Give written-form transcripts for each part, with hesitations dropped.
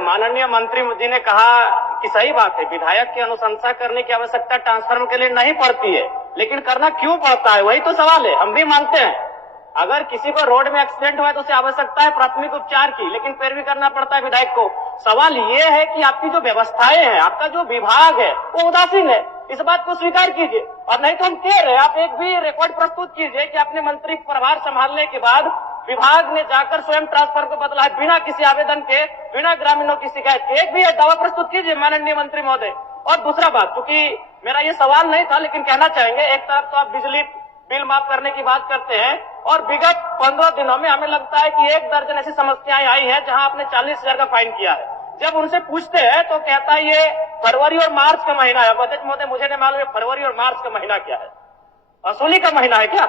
माननीय मंत्री जी ने कहा कि सही बात है, विधायक की अनुशंसा करने की आवश्यकता ट्रांसफर के लिए नहीं पड़ती है, लेकिन करना क्यों पड़ता है, वही तो सवाल है। हम भी मानते हैं अगर किसी को रोड में एक्सीडेंट हुआ तो उसे आवश्यकता है प्राथमिक उपचार की, लेकिन फिर भी करना पड़ता है विधायक को। सवाल ये है कि आपकी जो व्यवस्थाएं हैं, आपका जो विभाग है वो उदासीन है, इस बात को स्वीकार कीजिए। और नहीं तो हम कह रहे हैं, आप एक भी रिकॉर्ड प्रस्तुत कीजिए कि अपने मंत्री प्रभार संभालने के बाद विभाग ने जाकर स्वयं ट्रांसफर को बदला है बिना किसी आवेदन के, बिना ग्रामीणों की शिकायत के। एक भी दावा प्रस्तुत कीजिए माननीय मंत्री महोदय। और दूसरा बात, क्योंकि मेरा ये सवाल नहीं था लेकिन कहना चाहेंगे, एक तरफ तो आप बिजली बिल माफ करने की बात करते हैं और विगत 15 दिनों में हमें लगता है कि 1 दर्जन ऐसी समस्याएं आई हैं जहां आपने 40,000 का फाइन किया है। जब उनसे पूछते हैं तो कहता है ये फरवरी और मार्च का महीना है। अध्यक्ष महोदय, मुझे नहीं मालूम फरवरी और मार्च का महीना क्या है, वसूली का महीना है क्या?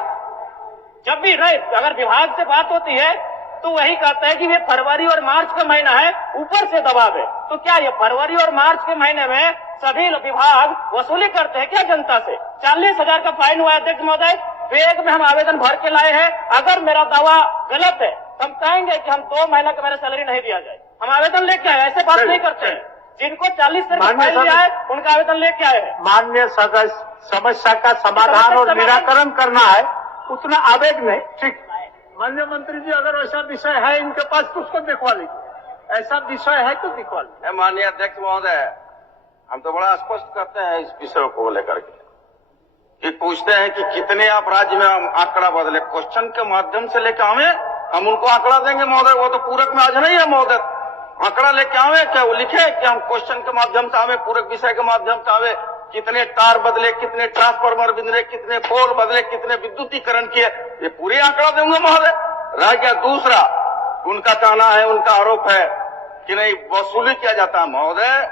जब भी नहीं, अगर विभाग से बात होती है तो वही कहता है कि ये फरवरी और मार्च का महीना है, ऊपर से दबाव है। तो क्या ये फरवरी और मार्च के महीने में सभी विभाग वसूली करते हैं क्या जनता से? 40,000 का फाइन हुआ अध्यक्ष महोदय, बैग में हम आवेदन भर के लाए हैं। अगर मेरा दावा गलत है तो हम कहेंगे कि हम 2 महीना का मेरा सैलरी नहीं दिया जाए, हम आवेदन लेके आए, ऐसे बात नहीं करते हैं। जिनको 40,000 का फाइन दिया है उनका आवेदन लेके आए हैं। माननीय सदस्य, समस्या का समाधान और निराकरण करना है, उतना आवेग नहीं। ठीक, माननीय मंत्री जी, अगर ऐसा विषय है इनके पास तो उसको दिखवा लीजिए, ऐसा विषय है तो दिखवा लीजिए। माननीय अध्यक्ष महोदय, हम तो बड़ा स्पष्ट करते हैं इस विषय को लेकर के कि पूछते हैं कि कितने आप राज्य में हम आंकड़ा बदले, क्वेश्चन के माध्यम से लेकर आवे, हम उनको आंकड़ा देंगे महोदय। वो तो पूरक में आज नहीं है महोदय, आंकड़ा लेके आवे, क्या वो लिखे कि हम क्वेश्चन के माध्यम से आवे, पूरक विषय के माध्यम से आवे, कितने तार बदले, कितने ट्रांसफार्मर बदले, कितने पोल बदले, कितने विद्युतीकरण किए, ये पूरे आंकड़ा देंगे महोदय। रह गया दूसरा, उनका कहना है, उनका आरोप है कि नहीं वसूली किया जाता है महोदय।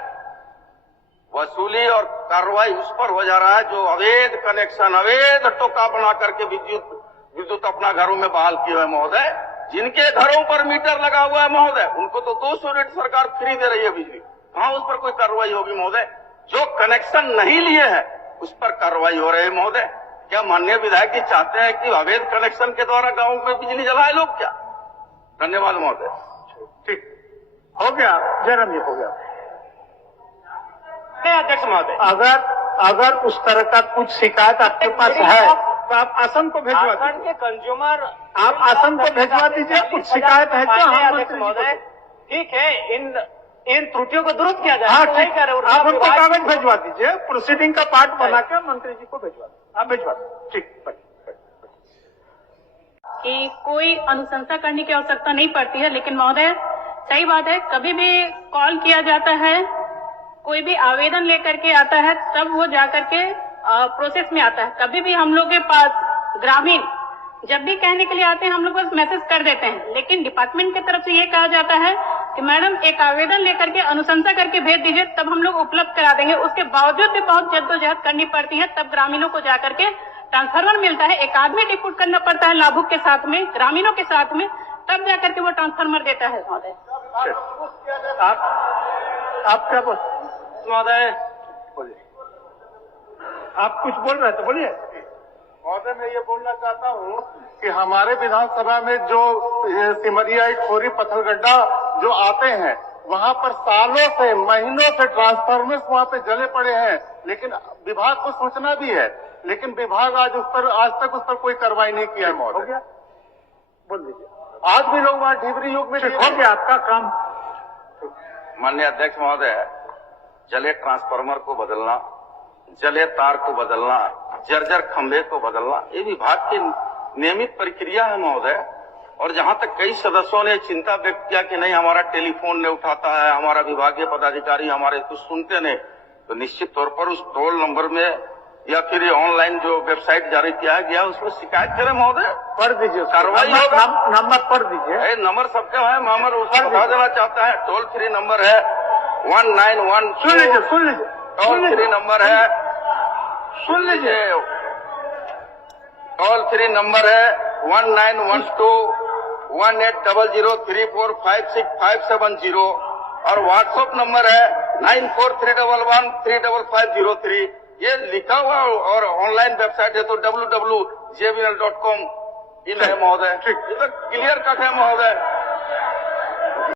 वसूली और कार्रवाई उस पर हो जा रहा है जो अवैध कनेक्शन, अवैध टोका बना करके विद्युत अपना घरों में बहाल किए हुए महोदय। जिनके घरों पर मीटर लगा हुआ है महोदय, उनको तो 200 यूनिट सरकार फ्री दे रही है बिजली, कहां उस पर कोई कार्रवाई होगी महोदय? जो कनेक्शन नहीं लिए हैं उस पर कार्रवाई हो रही है महोदय। क्या माननीय विधायक जी चाहते हैं कि अवैध कनेक्शन के द्वारा गांवों में बिजली जलाए लोग क्या? धन्यवाद महोदय। ठीक, हो गया जयराम जी, हो गया। अध्यक्ष महोदय, अगर उस तरह का कुछ शिकायत आपके पास है तो आप आसन को भिजवा आसन दीजिए। के कंज्यूमर, आप आसन को भिजवा दीजिए, कुछ शिकायत है तो हम अध्यक्ष महोदय, ठीक है, इन त्रुटियों को दुरुस्त किया जाए। हाँ, तो ठीक, नहीं कह रहे, आप उनको कागज भिजवा दीजिए, प्रोसीडिंग का पार्ट बना के मंत्री जी को भिजवा दीजिए, आप भिजवा दीजिए। ठीक, कि कोई अनुशंसा करने की आवश्यकता नहीं पड़ती है, लेकिन महोदय सही बात है, कभी भी कॉल किया जाता है, कोई भी आवेदन लेकर के आता है तब वो जाकर के प्रोसेस में आता है। कभी भी हम लोग के पास ग्रामीण जब भी कहने के लिए आते हैं हम लोग बस मैसेज कर देते हैं, लेकिन डिपार्टमेंट की तरफ से ये कहा जाता है कि मैडम एक आवेदन लेकर के अनुशंसा करके भेज दीजिए, तब हम लोग उपलब्ध करा देंगे। उसके बावजूद भी बहुत जद्दोजहद करनी पड़ती है, तब ग्रामीणों को जाकर के ट्रांसफार्मर मिलता है। एक आदमी डिप्यूट करना पड़ता है लाभुक के साथ में, ग्रामीणों के साथ में, तब जाकर के वो ट्रांसफार्मर देता है महोदय। आप क्या बोल महोदय, बोलिए, आप कुछ बोल रहे थे, बोलिए। महोदय, मैं ये बोलना चाहता हूँ कि हमारे विधानसभा में जो सिमरिया, खोरी, पत्थलगड्ढा जो आते हैं, वहाँ पर सालों से, महीनों से ट्रांसफार्मर्स वहाँ पे जले पड़े हैं, लेकिन विभाग को सूचना भी है, लेकिन विभाग आज तक उस पर कोई कार्रवाई नहीं किया है महोदय। हो गया, बोल दीजिए। आज भी लोग वहाँ ढिबरी युग में हो गया आपका काम। माननीय अध्यक्ष महोदय, जले ट्रांसफार्मर को बदलना, जले तार को बदलना, जर्जर खंभे को बदलना, ये विभाग की नियमित प्रक्रिया है महोदय। और जहां तक कई सदस्यों ने चिंता व्यक्त किया कि नहीं हमारा टेलीफोन नहीं उठाता है, हमारा विभागीय पदाधिकारी हमारे कुछ सुनते नहीं, तो निश्चित तौर पर उस टोल नंबर में या फिर ऑनलाइन जो वेबसाइट जारी किया गया उसमें शिकायत करें महोदय, पढ़ दीजिए, कार्रवाई होगा। नंबर पढ़ दीजिए। नंबर सबका है, नंबर उसको बता देना चाहता है। टोल फ्री नंबर है 191। सुन लीजिए, सुन लीजिए, टोल फ्री नंबर है, सुन लीजिए, टोल फ्री नंबर है 1912 180034565570 और व्हाट्सएप नंबर है 9431135503। ये लिखा हुआ और ऑनलाइन वेबसाइट है तो www.jbnl.com इन है महोदय। ये तो क्लियर कट है महोदय।